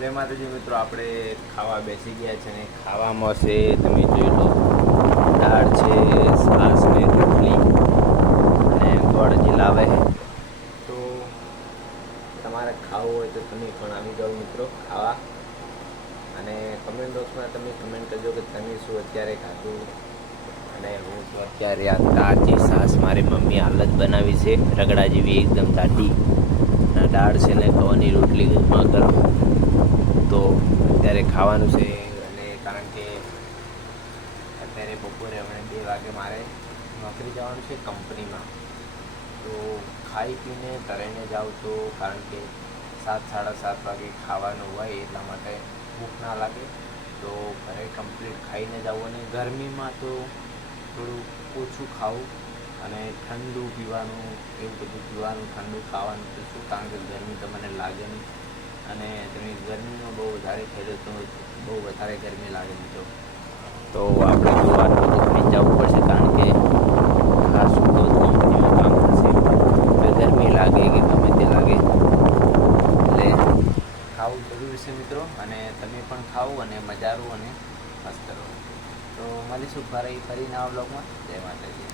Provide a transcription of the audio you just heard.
જય માતાજી મિત્રો, આપણે ખાવા બેસી ગયા છે ને ખાવામાં છે તમે જોઈ લો, દાળ છે, છાશ ને રોટલી અને ગોળ લાવે છે. તો તમારે ખાવું હોય તો તમે પણ આવી જાઓ મિત્રો ખાવા. અને કમેન્ટ બોક્સમાં તમે કમેન્ટ કરજો કે તમે શું અત્યારે ખાધું. અને હું તો અત્યારે આ તાજી છાશ મારી મમ્મી હાલ જ બનાવી છે, રગડા જેવી એકદમ તાજી. અને દાળ છે ને ખાવાની રોટલી ગરમા ગરમ. તો અત્યારે ખાવાનું છે. અને કારણ કે અત્યારે બપોરે હમણાં 2 વાગે મારે નોકરી જવાનું છે કંપનીમાં. તો ખાઈ પીને ઘરેને જાઉં તો, કારણ કે 7-7:30 વાગે ખાવાનું હોય એટલા માટે ભૂખ ના લાગે. તો ઘરે કમ્પ્લીટ ખાઈને જવું. અને ગરમીમાં તો થોડું ઓછું ખાવું અને ઠંડુ પીવાનું, એવું બધું પીવાનું, ઠંડુ ખાવાનું તો શું, કારણ કે ગરમી તમને લાગે નહીં. અને તમે ગરમીમાં બહુ વધારે ખાઈ લો તો બહુ વધારે ગરમી લાગે મિત્રો. તો આપણે તો આટલું તો ખાઈ જવું પડશે, કારણ કે ખાસું તો કંપનીમાં કામ થશે. તો ગરમી લાગે કે ગમે તે લાગે, એટલે ખાવું જરૂરી છે મિત્રો. અને તમે પણ ખાઓ અને મજા લો અને મસ્ત રહો. તો મળીશું ફરી નવા બ્લોગમાં. જય માતાજી.